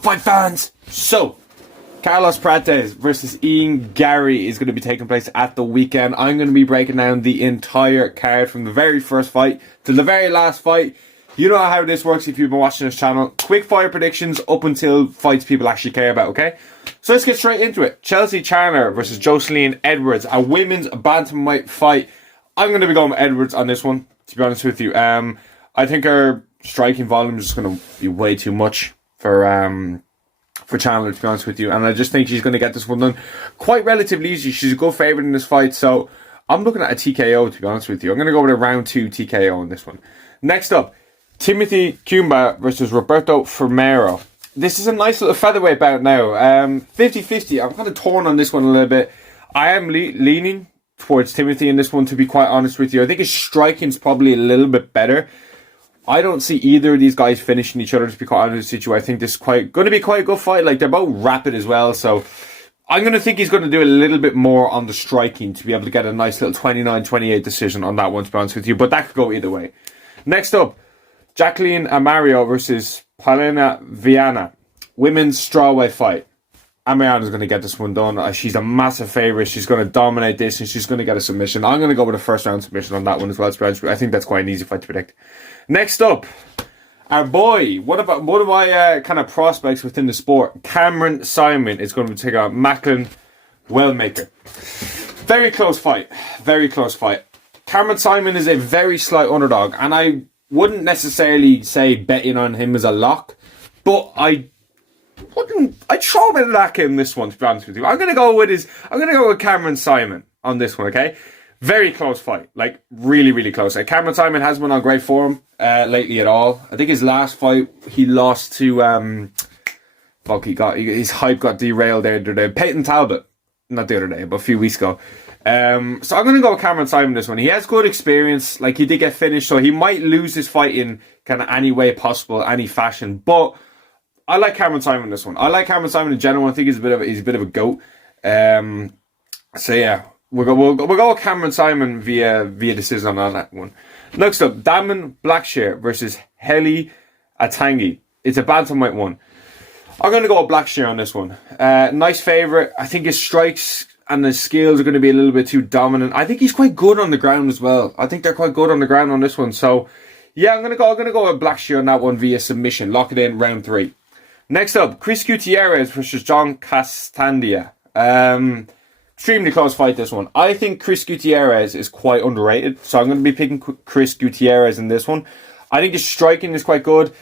Fight fans! So, Carlos Prates versus Garry is going to be taking place at the weekend. I'm going to be breaking down the entire card from the very first fight to the very last fight. You know how this works if you've been watching this channel. Quick fire predictions up until fights people actually care about, okay? So let's get straight into it. Chelsea Chandler versus Jocelyn Edwards, a women's bantamweight fight. I'm going to be going with Edwards on this one, to be honest with you. I think her striking volume is just going to be way too much for Chandler, to be honest with you. And I just think she's going to get this one done quite relatively easy. She's a good favourite in this fight, so I'm looking at a TKO, to be honest with you. I'm going to go with a round 2 TKO in this one. Next up, Timothy Cumba versus Roberto Firmero. This is a nice little featherweight bout now. 50-50. I'm kind of torn on this one a little bit. I am leaning towards Timothy in this one, to be quite honest with you. I think his striking's probably a little bit better. I don't see either of these guys finishing each other, to be quite honest with you. I think this is going to be quite a good fight. Like, they're both rapid as well, so I'm going to think he's going to do a little bit more on the striking to be able to get a nice little 29-28 decision on that one, to be honest with you. But that could go either way. Next up, Jacqueline Amario versus Paulina Viana. Women's strawweight fight. Amariano's going to get this one done. She's a massive favourite. She's going to dominate this and she's going to get a submission. I'm going to go with a first round submission on that one as well. I think that's quite an easy fight to predict. Next up, our boy, one of my kind of prospects within the sport, Cameron Simon, is going to take on Macklin Wellmaker. Very close fight. Very close fight. Cameron Simon is a very slight underdog, and I wouldn't necessarily say betting on him as a lock, but I'd throw a bit of that in this one, to be honest with you. I'm gonna go with Cameron Simon on this one, okay? Very close fight, like really, really close. Cameron Simon has been on great form lately at all. I think his last fight he lost to his hype got derailed there the other day. Peyton Talbot, not the other day, but a few weeks ago. So I'm going to go with Cameron Simon this one. He has good experience. Like, he did get finished, so he might lose this fight in kind of any way possible, any fashion. But I like Cameron Simon this one. I like Cameron Simon in general. I think he's a bit of a goat. So yeah, we'll go with Cameron Simon via decision on that one. Next up, Damon Blackshear versus Heli Atangi. It's a bantamweight one. I'm going to go with Blackshear on this one. Nice favourite. I think his strikes and the skills are going to be a little bit too dominant. I think he's quite good on the ground as well. I think they're quite good on the ground on this one. So, yeah, I'm going to go with Blackshear on that one via submission. Lock it in, round 3. Next up, Chris Gutierrez versus John Castandia. Extremely close fight, this one. I think Chris Gutierrez is quite underrated, so I'm going to be picking Chris Gutierrez in this one. I think his striking is quite good.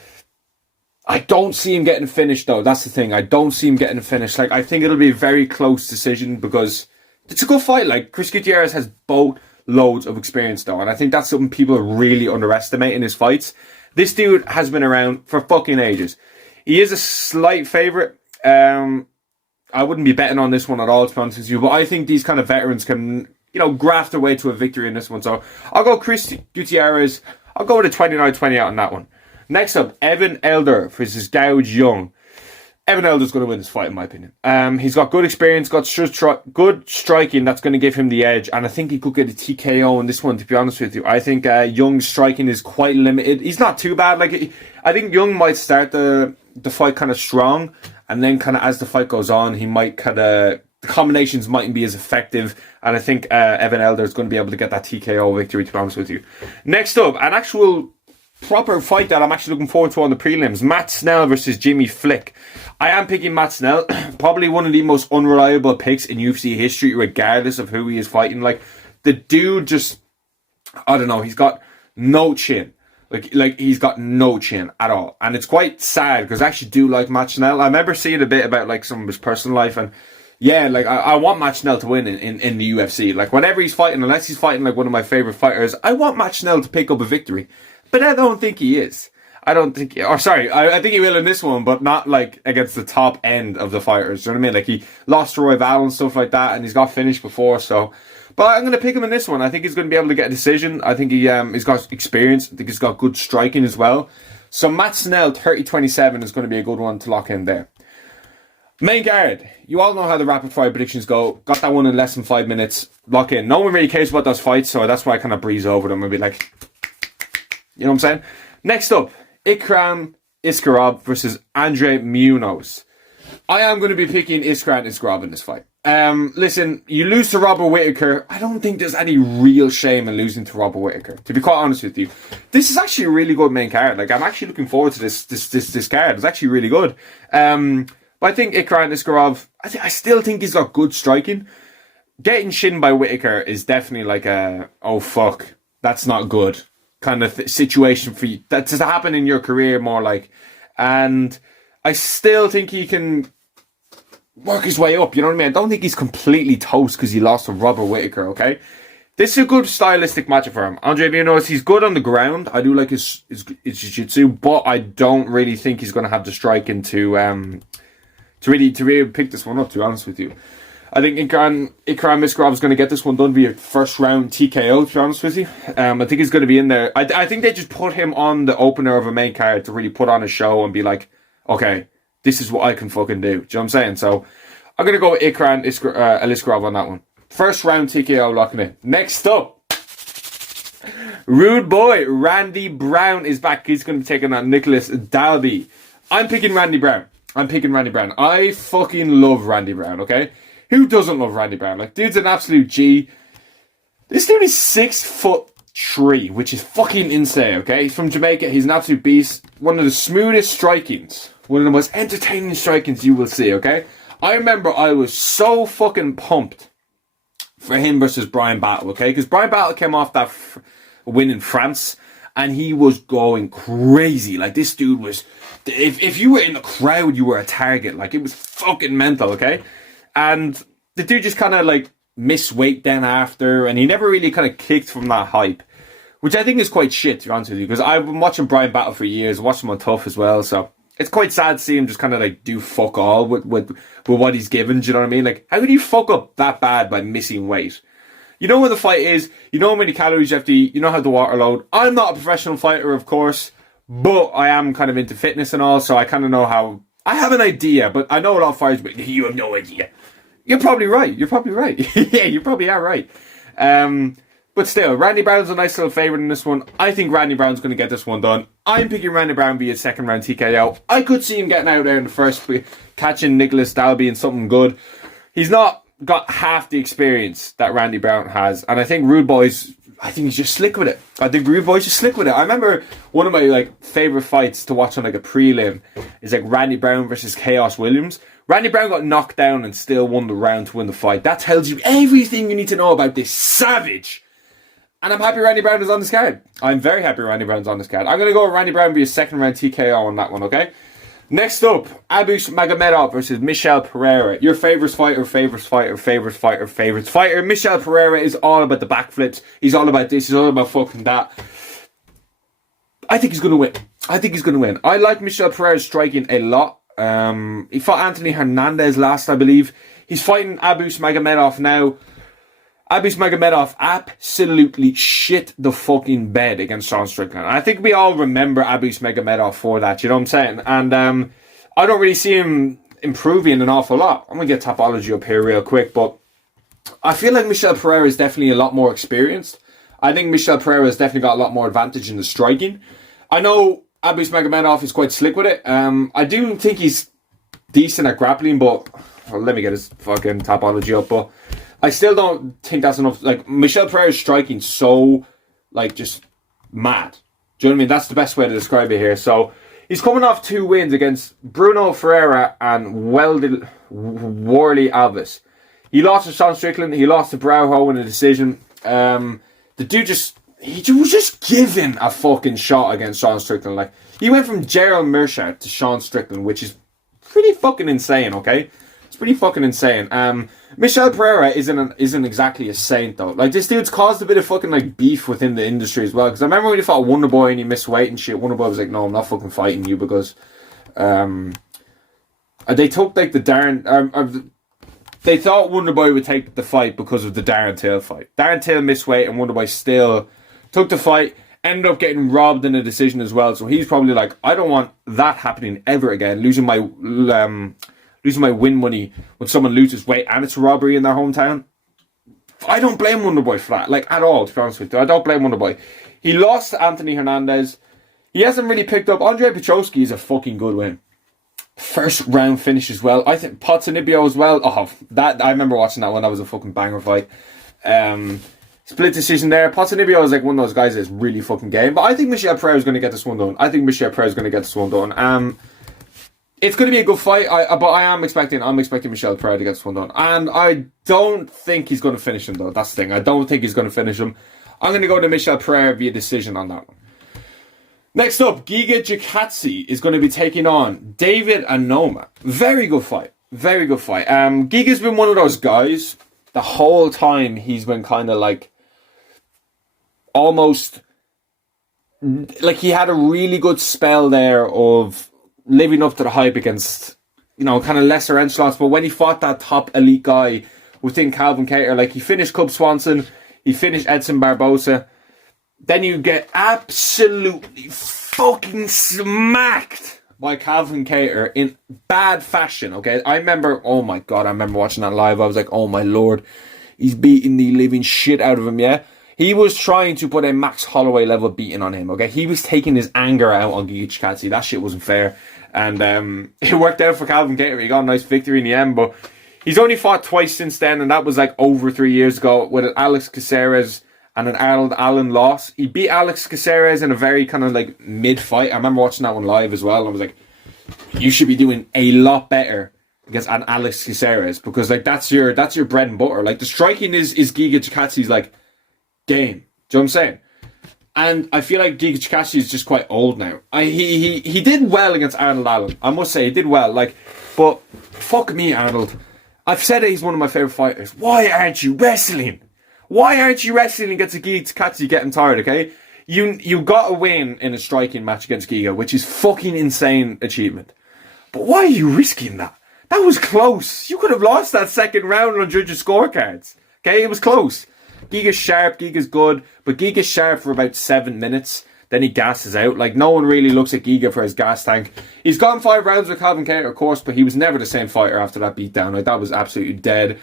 I don't see him getting finished, though. That's the thing. I don't see him getting finished. Like, I think it'll be a very close decision because it's a good fight. Like, Chris Gutierrez has both loads of experience, though. And I think that's something people really underestimate in his fights. This dude has been around for fucking ages. He is a slight favourite. I wouldn't be betting on this one at all, to be honest with you. But I think these kind of veterans can, graft their way to a victory in this one. So I'll go Chris Gutierrez. I'll go with a 29-28 on that one. Next up, Evan Elder versus Gouge Young. Evan Elder's going to win this fight, in my opinion. He's got good experience, got good striking that's going to give him the edge, and I think he could get a TKO in this one, to be honest with you. I think Young's striking is quite limited. He's not too bad. Like, I think Young might start the fight kind of strong, and then kind of as the fight goes on, he might the combinations mightn't be as effective, and I think Evan Elder is going to be able to get that TKO victory, to be honest with you. Next up, an actual proper fight that I'm actually looking forward to on the prelims. Matt Snell versus Jimmy Flick. I am picking Matt Snell. Probably one of the most unreliable picks in UFC history, regardless of who he is fighting. Like, the dude just, I don't know, he's got no chin. Like he's got no chin at all. And it's quite sad because I actually do like Matt Snell. I remember seeing a bit about like some of his personal life, and yeah, like I want Matt Snell to win in the UFC. Like, whenever he's fighting, unless he's fighting like one of my favourite fighters, I want Matt Snell to pick up a victory. But I don't think he is. I think he will in this one, but not like against the top end of the fighters. Do you know what I mean? Like, he lost to Roy Val and stuff like that, and he's got finished before. So, but I'm going to pick him in this one. I think he's going to be able to get a decision. I think he's got experience. I think he's got good striking as well. So Matt Snell, 30-27, is going to be a good one to lock in there. Main card. You all know how the rapid fire predictions go. Got that one in less than 5 minutes. Lock in. No one really cares about those fights, so that's why I kind of breeze over them and be like, you know what I'm saying? Next up, Ikram Iskarov versus Andre Munoz. I am going to be picking Iskra and Iskarov in this fight. Listen, you lose to Robert Whittaker. I don't think there's any real shame in losing to Robert Whittaker, to be quite honest with you. This is actually a really good main card. Like, I'm actually looking forward to this card. It's actually really good. But I think Ikra and Iskarov, I still think he's got good striking. Getting shinned by Whittaker is definitely like a, oh fuck, that's not good kind of situation for you. That's to happen in your career more like. And I still think he can work his way up, you know what I mean? I don't think he's completely toast because he lost to Robert Whittaker, okay? This is a good stylistic matchup for him. Andre Munoz, he's good on the ground. I do like his jiu-jitsu, but I don't really think he's going to have the striking to really pick this one up, to be honest with you. I think Ikram Miskrov is going to get this one done via first round TKO, to be honest with you. I think he's going to be in there. I think they just put him on the opener of a main card to really put on a show and be like, okay, this is what I can fucking do. Do you know what I'm saying? So I'm going to go with Ikran Aliskarov on that one. First round TKO locking it. Next up, Rude Boy Randy Brown is back. He's going to be taking on Nicholas Dalby. I'm picking Randy Brown. I fucking love Randy Brown, okay? Who doesn't love Randy Brown? Like, dude's an absolute G. This dude is 6'3", which is fucking insane, okay? He's from Jamaica. He's an absolute beast. One of the smoothest strikings. One of the most entertaining strikings you will see, okay? I remember I was so fucking pumped for him versus Brian Battle, okay? Because Brian Battle came off that win in France, and he was going crazy. Like, this dude was... If you were in the crowd, you were a target. Like, it was fucking mental, okay? And the dude just kind of, like, missed weight then after, and he never really kind of kicked from that hype. Which I think is quite shit, to be honest with you. Because I've been watching Brian Battle for years. Watched him on Tough as well, so... It's quite sad to see him just kind of like do fuck all with what he's given. Do you know what I mean? Like, how could you fuck up that bad by missing weight? You know when the fight is, you know how many calories you have to eat, you know how to water load. I'm not a professional fighter, of course, but I am kind of into fitness and all, so I kind of know how. I have an idea, but I know a lot of fighters, but you have no idea. You're probably right. Yeah, you probably are right. But still, Randy Brown's a nice little favourite in this one. I think Randy Brown's going to get this one done. I'm picking Randy Brown via second round TKO. I could see him getting out there in the first, catching Nicholas Dalby in something good. He's not got half the experience that Randy Brown has. And I think Rude Boy's, I think he's just slick with it. I remember one of my like favourite fights to watch on like a prelim is like Randy Brown versus Chaos Williams. Randy Brown got knocked down and still won the round to win the fight. That tells you everything you need to know about this savage. And I'm happy Randy Brown is on this card. I'm very happy Randy Brown's on this card. I'm going to go with Randy Brown via second round TKO on that one, okay? Next up, Abus Magomedov versus Michel Pereira. Your favourite fighter. Michel Pereira is all about the backflips. He's all about this. He's all about fucking that. I think he's going to win. I like Michel Pereira's striking a lot. He fought Anthony Hernandez last, I believe. He's fighting Abus Magomedov now. Abus Magomedov absolutely shit the fucking bed against Sean Strickland. And I think we all remember Abus Magomedov for that, you know what I'm saying? And I don't really see him improving an awful lot. I'm going to get Topology up here real quick, but I feel like Michel Pereira is definitely a lot more experienced. I think Michel Pereira has definitely got a lot more advantage in the striking. I know Abus Magomedov is quite slick with it. I do think he's decent at grappling, but... Well, let me get his fucking Topology up, but... I still don't think that's enough. Like, Michel Pereira's striking so, like, just mad. Do you know what I mean? That's the best way to describe it here. So, he's coming off 2 wins against Bruno Ferreira and Warley Alves. He lost to Sean Strickland. He lost to Brauho in a decision. The dude he was just given a fucking shot against Sean Strickland. Like, he went from Gerald Meerschaert to Sean Strickland, which is pretty fucking insane, okay? It's pretty fucking insane. Michel Pereira isn't exactly a saint though. Like, this dude's caused a bit of fucking like beef within the industry as well. Because I remember when he fought Wonderboy and he missed weight and shit. Wonderboy was like, "No, I'm not fucking fighting you because." They took like the Darren. They thought Wonderboy would take the fight because of the Darren Till fight. Darren Till missed weight and Wonderboy still took the fight. Ended up getting robbed in a decision as well. So he's probably like, I don't want that happening ever again. Losing my win money when someone loses weight and it's a robbery in their hometown. I don't blame Wonderboy for that, like, at all, to be honest with you. I don't blame Wonderboy. He lost to Anthony Hernandez. He hasn't really picked up. Andrei Petroski is a fucking good win. First round finish as well. I think Ponzinibbio as well. Oh, that I remember watching that one. That was a fucking banger fight. Split decision there. Ponzinibbio is like one of those guys that's really fucking game. But I think Michel Pereira is going to get this one done. It's going to be a good fight. I'm expecting Michel Pereira to get this one done. And I don't think he's going to finish him though. That's the thing. I don't think he's going to finish him. I'm going to go to Michel Pereira via decision on that one. Next up, Giga Chikadze is going to be taking on David Onoma. Very good fight. Giga's been one of those guys, the whole time he's been kind of like, almost, like he had a really good spell there of living up to the hype against, kind of lesser echelons. But when he fought that top elite guy within Calvin Kattar, like he finished Cub Swanson, he finished Edson Barbosa. Then you get absolutely fucking smacked by Calvin Kattar in bad fashion, okay? I remember watching that live. I was like, oh my lord, he's beating the living shit out of him, yeah? He was trying to put a Max Holloway level beating on him, okay? He was taking his anger out on Giga Chikadze. That shit wasn't fair. And it worked out for Calvin Kattar. He got a nice victory in the end, but he's only fought twice since then, and that was like over 3 years ago with Alex Caceres and an Arnold Allen loss. He beat Alex Caceres in a very kind of like mid-fight. I remember watching that one live as well, and I was like, you should be doing a lot better against an Alex Caceres, because like that's your bread and butter. Like the striking is Giga Chikadze's like game. Do you know what I'm saying? And I feel like Giga Chikadze is just quite old now. He did well against Arnold Allen. I must say, he did well. Like, but fuck me, Arnold. I've said it, he's one of my favourite fighters. Why aren't you wrestling? Why aren't you wrestling against a Giga Chikadze getting tired, okay? You got a win in a striking match against Giga, which is fucking insane achievement. But why are you risking that? That was close. You could have lost that second round on judges' scorecards. Okay, it was close. Giga's sharp, Giga's good, but Giga's sharp for about 7 minutes. Then he gasses out. Like, no one really looks at Giga for his gas tank. He's gone 5 rounds with Calvin Kattar, of course, but he was never the same fighter after that beatdown. Like, that was absolutely dead.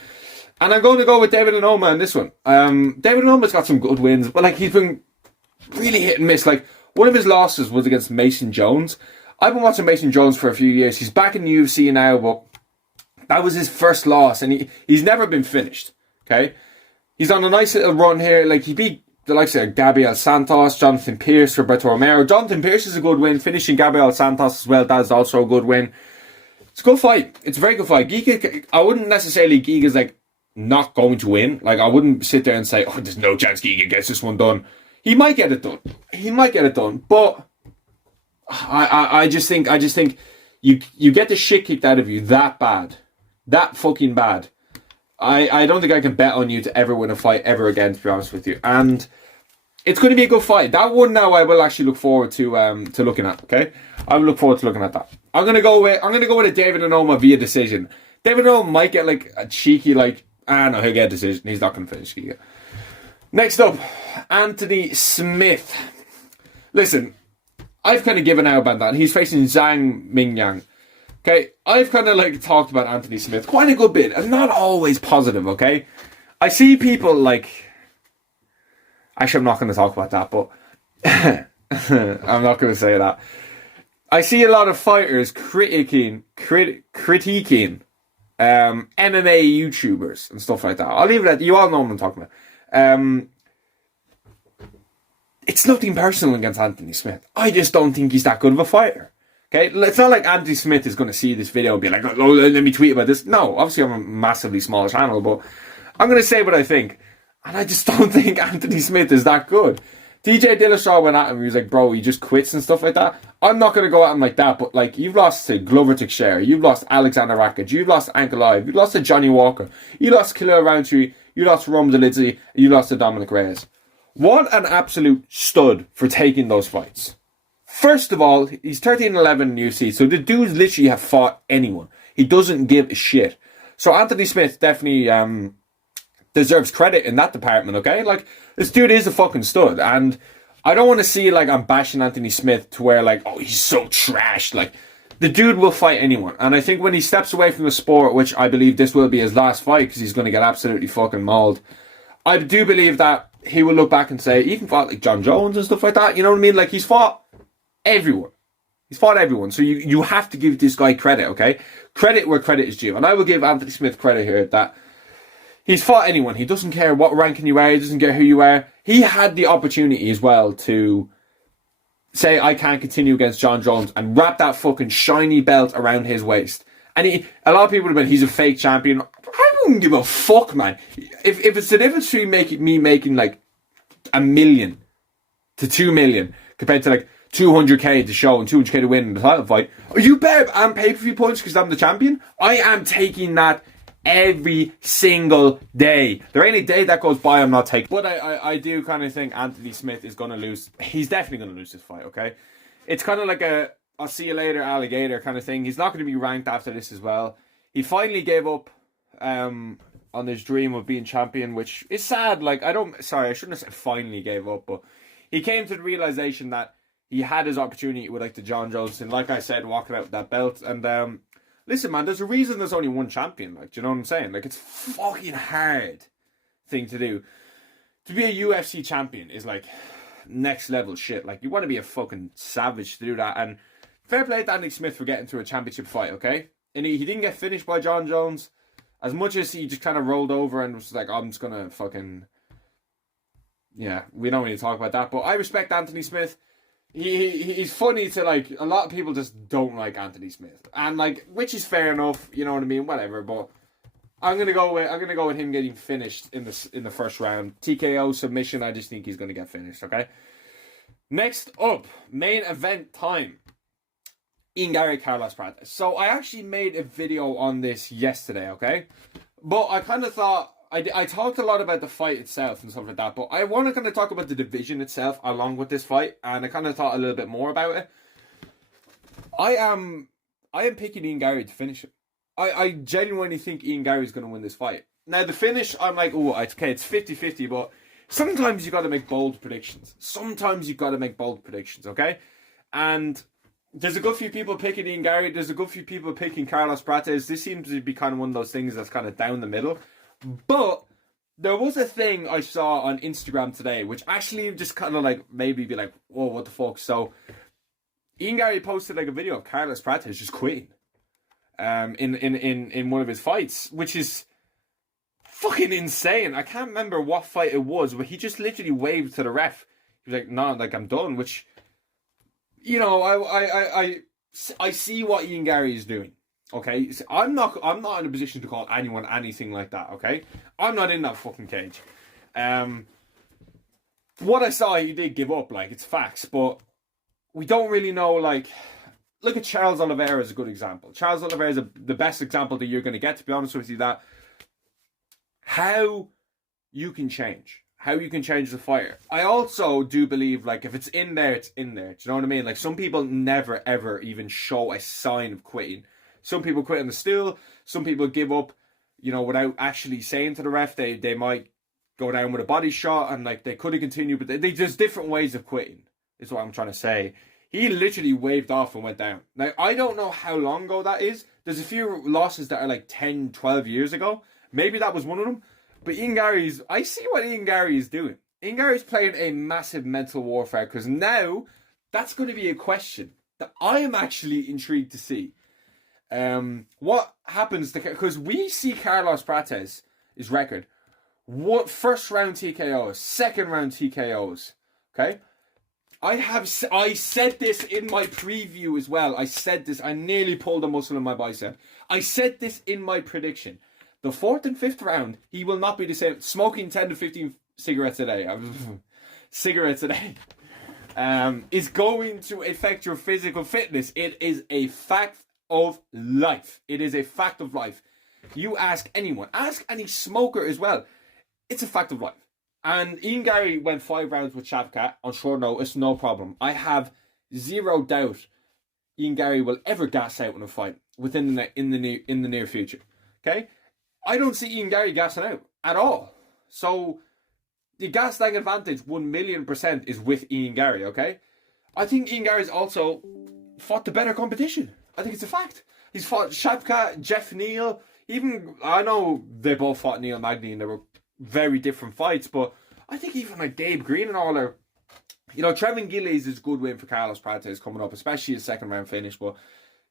And I'm going to go with David Onoma in this one. David Onoma's got some good wins, but like he's been really hit and miss. Like one of his losses was against Mason Jones. I've been watching Mason Jones for a few years. He's back in the UFC now, but that was his first loss, and he's never been finished. Okay, he's on a nice little run here. Like he beat the likes of Gabriel Santos, Jonathan Pierce, Roberto Romero. Jonathan Pierce is a good win. Finishing Gabriel Santos as well, that is also a good win. It's a good fight. It's a very good fight. Giga, I wouldn't necessarily Giga's like not going to win. Like, I wouldn't sit there and say, oh, there's no chance Giga gets this one done. He might get it done. But I just think you get the shit kicked out of you that bad. That fucking bad. I don't think I can bet on you to ever win a fight ever again, to be honest with you. And it's going to be a good fight. That one now I will actually look forward to looking at, okay? I will look forward to looking at that. I'm gonna go with a David Onoma via decision. David Onoma might get like a cheeky no, he'll get a decision. He's not going to finish Giga. Next up, Anthony Smith. Listen, I've kind of given out about that. He's facing Zhang Mingyang. Okay, I've kind of like talked about Anthony Smith quite a good bit, and not always positive, okay? I see people like... Actually, I'm not going to talk about that, but... I'm not going to say that. I see a lot of fighters critiquing MMA YouTubers and stuff like that. I'll leave it at that. You all know what I'm talking about. It's nothing personal against Anthony Smith. I just don't think he's that good of a fighter. Okay, it's not like Anthony Smith is going to see this video and be like, oh, let me tweet about this. No, obviously I'm a massively small channel, but I'm going to say what I think. And I just don't think Anthony Smith is that good. TJ Dillashaw went at him. He was like, bro, he just quits and stuff like that. I'm not going to go at him like that, but like, you've lost to Glover Teixeira, you've lost Alexander Rakic, you've lost Ankalaev, you've lost to Johnny Walker, you lost Khalil Rountree, you lost to Rome Delizzi, you lost to Dominic Reyes. What an absolute stud for taking those fights. First of all, he's 13-11 in UFC, so the dudes literally have fought anyone. He doesn't give a shit. So Anthony Smith definitely deserves credit in that department, okay? Like, this dude is a fucking stud, and I don't want to see, like, I'm bashing Anthony Smith to where, like, oh, he's so trash. Like, the dude will fight anyone, and I think when he steps away from the sport, which I believe this will be his last fight, because he's going to get absolutely fucking mauled, I do believe that he will look back and say, he even fought, like, John Jones and stuff like that, you know what I mean? Like, he's fought everyone. He's fought everyone. So you have to give this guy credit, okay? Credit where credit is due. And I will give Anthony Smith credit here that he's fought anyone. He doesn't care what ranking you are. He doesn't care who you are. He had the opportunity as well to say, I can't continue against John Jones and wrap that fucking shiny belt around his waist. And a lot of people have been, he's a fake champion. I wouldn't give a fuck, man. If it's the difference between me making like $1 million to $2 million compared to like 200k to show and 200k to win in the title fight, are you better and pay-per-view points because I'm the champion? I am taking that every single day. There ain't a day that goes by I'm not taking. But I do kind of think Anthony Smith is going to lose. He's definitely going to lose this fight, okay? It's kind of like a I'll see you later alligator kind of thing. He's not going to be ranked after this as well. He finally gave up on his dream of being champion, which is sad. Like, I shouldn't have said finally gave up, but he came to the realization that he had his opportunity with like the John Jones and like I said, walking out with that belt. And listen, man, there's a reason there's only one champion. Like, do you know what I'm saying? Like, it's fucking hard thing to do. To be a UFC champion is like next level shit. Like, you want to be a fucking savage to do that. And fair play to Anthony Smith for getting through a championship fight, okay? And he didn't get finished by John Jones. As much as he just kind of rolled over and was like, I'm just going to fucking... Yeah, we don't need to talk about that. But I respect Anthony Smith. He's funny to, like, a lot of people just don't like Anthony Smith. And, like, which is fair enough, you know what I mean? Whatever, but I'm gonna go with him getting finished in the first round. TKO submission, I just think he's gonna get finished, okay? Next up, main event time. Ian Garry, Carlos Prates. So I actually made a video on this yesterday, okay? But I kind of thought, I talked a lot about the fight itself and stuff like that, but I want to kind of talk about the division itself along with this fight, and I kind of thought a little bit more about it. I am picking Ian Garry to finish it. I genuinely think Ian Garry is going to win this fight. Now, the finish, I'm like, oh, okay, it's 50-50, but sometimes you got to make bold predictions. Okay? And there's a good few people picking Ian Garry. There's a good few people picking Carlos Prates. This seems to be kind of one of those things that's kind of down the middle. But there was a thing I saw on Instagram today, which actually just kind of like made me be like, whoa, what the fuck? So Ian Garry posted like a video of Carlos Prates just quitting in one of his fights, which is fucking insane. I can't remember what fight it was, but he just literally waved to the ref. He was like, no, like, I'm done, which, you know, I see what Ian Garry is doing. Okay, so I'm not in a position to call anyone anything like that. Okay, I'm not in that fucking cage. What I saw, he did give up. Like, it's facts, but we don't really know. Like, look at Charles Oliveira as a good example. Charles Oliveira is the best example that you're going to get. To be honest with you, that how you can change the fighter. I also do believe, like, if it's in there, it's in there. Do you know what I mean? Like, some people never ever even show a sign of quitting. Some people quit on the stool. Some people give up, you know, without actually saying to the ref. They might go down with a body shot and, like, they could have continued. But there's different ways of quitting, is what I'm trying to say. He literally waved off and went down. Now, I don't know how long ago that is. There's a few losses that are like 10, 12 years ago. Maybe that was one of them. But I see what Ian Garry is doing. Ian Garry's playing a massive mental warfare, because now that's going to be a question that I am actually intrigued to see. What happens because we see Carlos Prates' record. What first round TKOs, second round TKOs. Okay? I said this in my preview as well. I said this. I nearly pulled a muscle in my bicep. I said this in my prediction. The fourth and fifth round, he will not be the same. Smoking 10 to 15 cigarettes a day. Is going to affect your physical fitness. It is a fact of life. It is a fact of life. You ask anyone. Ask any smoker as well. It's a fact of life. And Ian Garry went 5 rounds with Shavkat on short notice, no problem. I have zero doubt Ian Garry will ever gas out in a fight in the near future. Okay? I don't see Ian Garry gassing out at all. So the gas tank advantage 1,000,000% is with Ian Garry, okay? I think Ian Garry's also fought the better competition. I think it's a fact. He's fought Shavkat, Jeff Neal, even, I know they both fought Neil Magny and they were very different fights, but I think even like Gabe Green and all are You know, Trevin Gillies is a good win for Carlos Prates coming up, especially his second round finish. But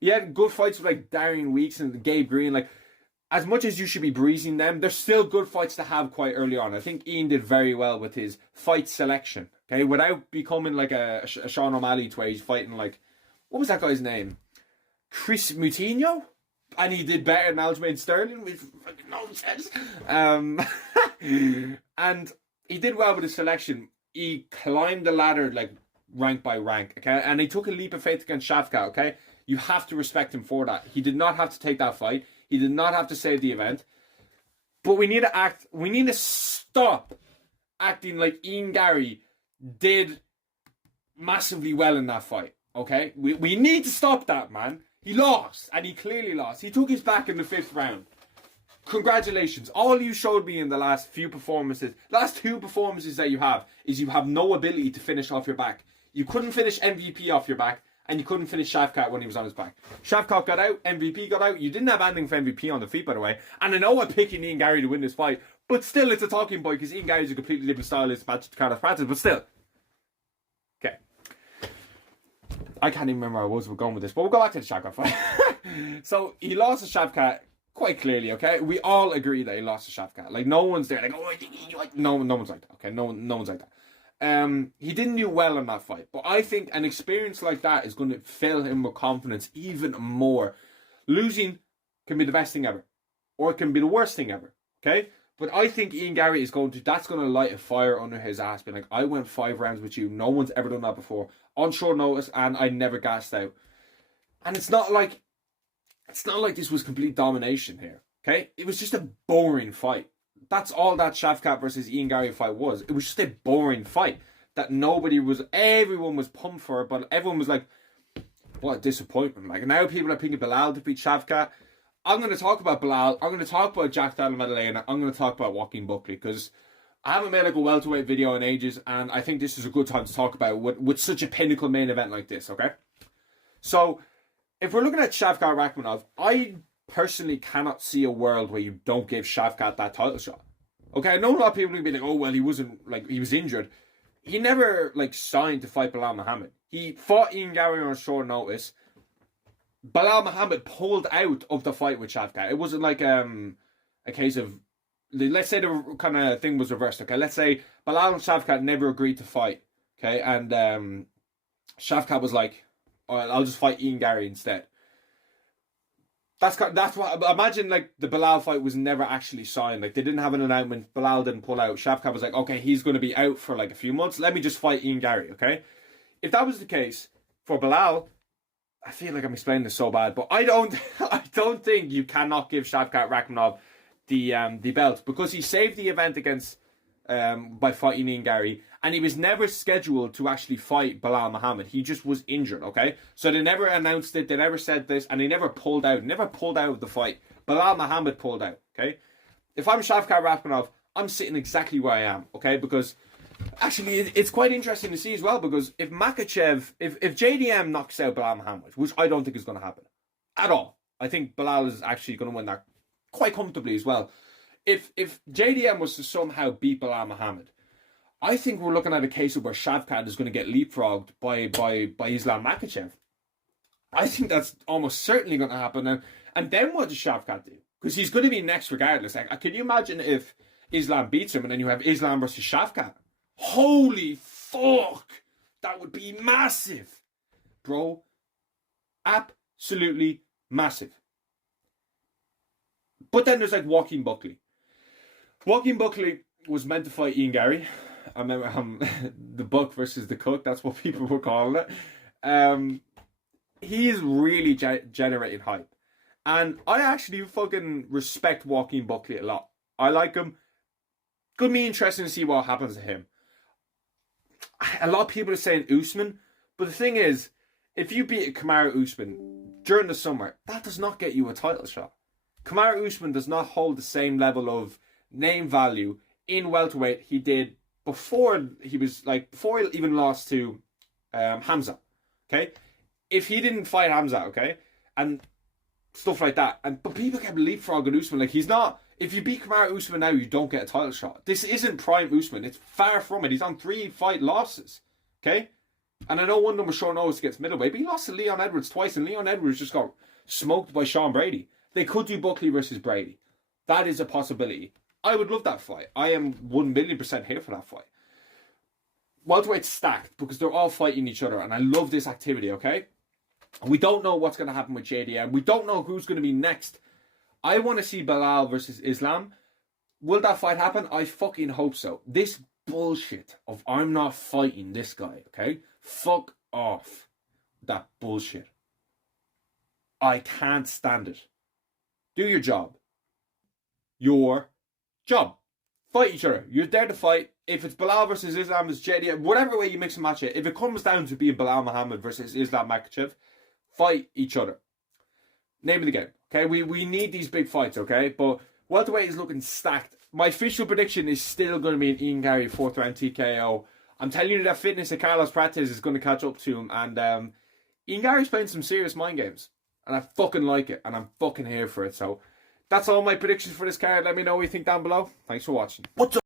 he had good fights with like Darian Weeks and Gabe Green. Like, as much as you should be breezing them, they're still good fights to have quite early on. I think Ian did very well with his fight selection, okay, without becoming like a Sean O'Malley to where he's fighting like, what was that guy's name? Chris Moutinho? And he did better than Aljamain Sterling, which fucking no sense. And he did well with his selection. He climbed the ladder like rank by rank, okay? And he took a leap of faith against Shafkat, okay? You have to respect him for that. He did not have to take that fight. He did not have to save the event. But we need to stop acting like Ian Garry did massively well in that fight, okay? We need to stop that, man. He lost, and he clearly lost. He took his back in the 5th round. Congratulations. All you showed me in the last two performances that you have, is you have no ability to finish off your back. You couldn't finish MVP off your back, and you couldn't finish Shafkat when he was on his back. Shafkat got out, MVP got out. You didn't have anything for MVP on the feet, by the way. And I know I'm picking Ian Garry to win this fight, but still it's a talking point because Ian Garry is a completely different style as Carlos Prates, but still. Okay. I can't even remember where I was going with this, but we'll go back to the Shafkat fight. So he lost to Shafkat quite clearly, okay? We all agree that he lost to Shafkat. Like, no one's there like, oh, I think he... No one's like that, okay? No one's like that. He didn't do well in that fight, but I think an experience like that is going to fill him with confidence even more. Losing can be the best thing ever, or it can be the worst thing ever, okay? But I think Ian Garry that's going to light a fire under his ass, being like, I went 5 rounds with you, no one's ever done that before, on short notice, and I never gassed out. And it's not like this was complete domination here, okay? It was just a boring fight. That's all that Shafkat versus Ian Garry fight was. It was just a boring fight that everyone was pumped for, but everyone was like, what a disappointment. Like, now people are picking Belal to beat Shafkat. I'm going to talk about Belal. I'm going to talk about Jack Della Maddalena. I'm going to talk about Joaquin Buckley, because I haven't made like a welterweight video in ages, and I think this is a good time to talk about with such a pinnacle main event like this, okay? So, if we're looking at Shavkat Rakhmonov, I personally cannot see a world where you don't give Shavkat that title shot. Okay, I know a lot of people will be like, oh, well, he was injured. He never, signed to fight Belal Muhammad. He fought Ian Garry on short notice. Belal Muhammad pulled out of the fight with Shavkat. It wasn't like a case of, let's say the kind of thing was reversed, okay? Let's say Belal and Shavkat never agreed to fight, okay? And Shavkat was like, all right, I'll just fight Ian Garry instead. That's what, imagine the Belal fight was never actually signed. They didn't have an announcement. Belal didn't pull out. Shavkat was like, okay, he's going to be out for a few months. Let me just fight Ian Garry, okay? If that was the case for Belal, I feel like I'm explaining this so bad, but I don't think you cannot give Shavkat Rakhmonov the belt, because he saved the event against by fighting Ian Garry, and he was never scheduled to actually fight Belal Muhammad. He just was injured, okay? So they never announced it, they never said this, and he never pulled out of the fight. Belal Muhammad pulled out, okay? If I'm Shavkat Rakhmonov, I'm sitting exactly where I am, okay? Because actually, it's quite interesting to see as well, because if Makhachev, if JDM knocks out Belal Muhammad, which I don't think is going to happen at all, I think Belal is actually going to win that quite comfortably as well. If JDM was to somehow beat Belal Muhammad, I think we're looking at a case of where Shavkat is going to get leapfrogged by Islam Makhachev. I think that's almost certainly going to happen. And then what does Shavkat do? Because he's going to be next regardless. Can you imagine if Islam beats him and then you have Islam versus Shavkat? Holy fuck! That would be massive. Bro. Absolutely massive. But then there's Joaquin Buckley. Joaquin Buckley was meant to fight Ian Garry. I remember the Buck versus the Cook. That's what people were calling it. He is really generating hype. And I actually fucking respect Joaquin Buckley a lot. I like him. Gonna be interesting to see what happens to him. A lot of people are saying Usman. But the thing is, if you beat Kamaru Usman during the summer, that does not get you a title shot. Kamaru Usman does not hold the same level of name value in welterweight he did before he even lost to Hamza. Okay, if he didn't fight Hamza, okay, and stuff like that, but people kept leapfrogging Usman. He's not. If you beat Kamaru Usman now, you don't get a title shot. This isn't prime Usman. It's far from it. He's on 3 fight losses. Okay? And I know one of them was short notice against middleweight, but he lost to Leon Edwards twice, and Leon Edwards just got smoked by Sean Brady. They could do Buckley versus Brady. That is a possibility. I would love that fight. I am 1,000,000% here for that fight. Welterweight's stacked because they're all fighting each other, and I love this activity, okay? We don't know what's going to happen with JDM. We don't know who's going to be next. I want to see Belal versus Islam. Will that fight happen? I fucking hope so. This bullshit of I'm not fighting this guy, okay? Fuck off. That bullshit. I can't stand it. Do your job. Your job. Fight each other. You're there to fight. If it's Belal versus Islam versus JDM, whatever way you mix and match it, if it comes down to being Belal Muhammad versus Islam Makhachev, fight each other. Name of the game. Okay, we need these big fights, okay? But welterweight is looking stacked. My official prediction is still going to be an Ian Garry 4th round TKO. I'm telling you that fitness of Carlos Prates is going to catch up to him. And Ian Garry's playing some serious mind games. And I fucking like it. And I'm fucking here for it. So that's all my predictions for this card. Let me know what you think down below. Thanks for watching. What's up?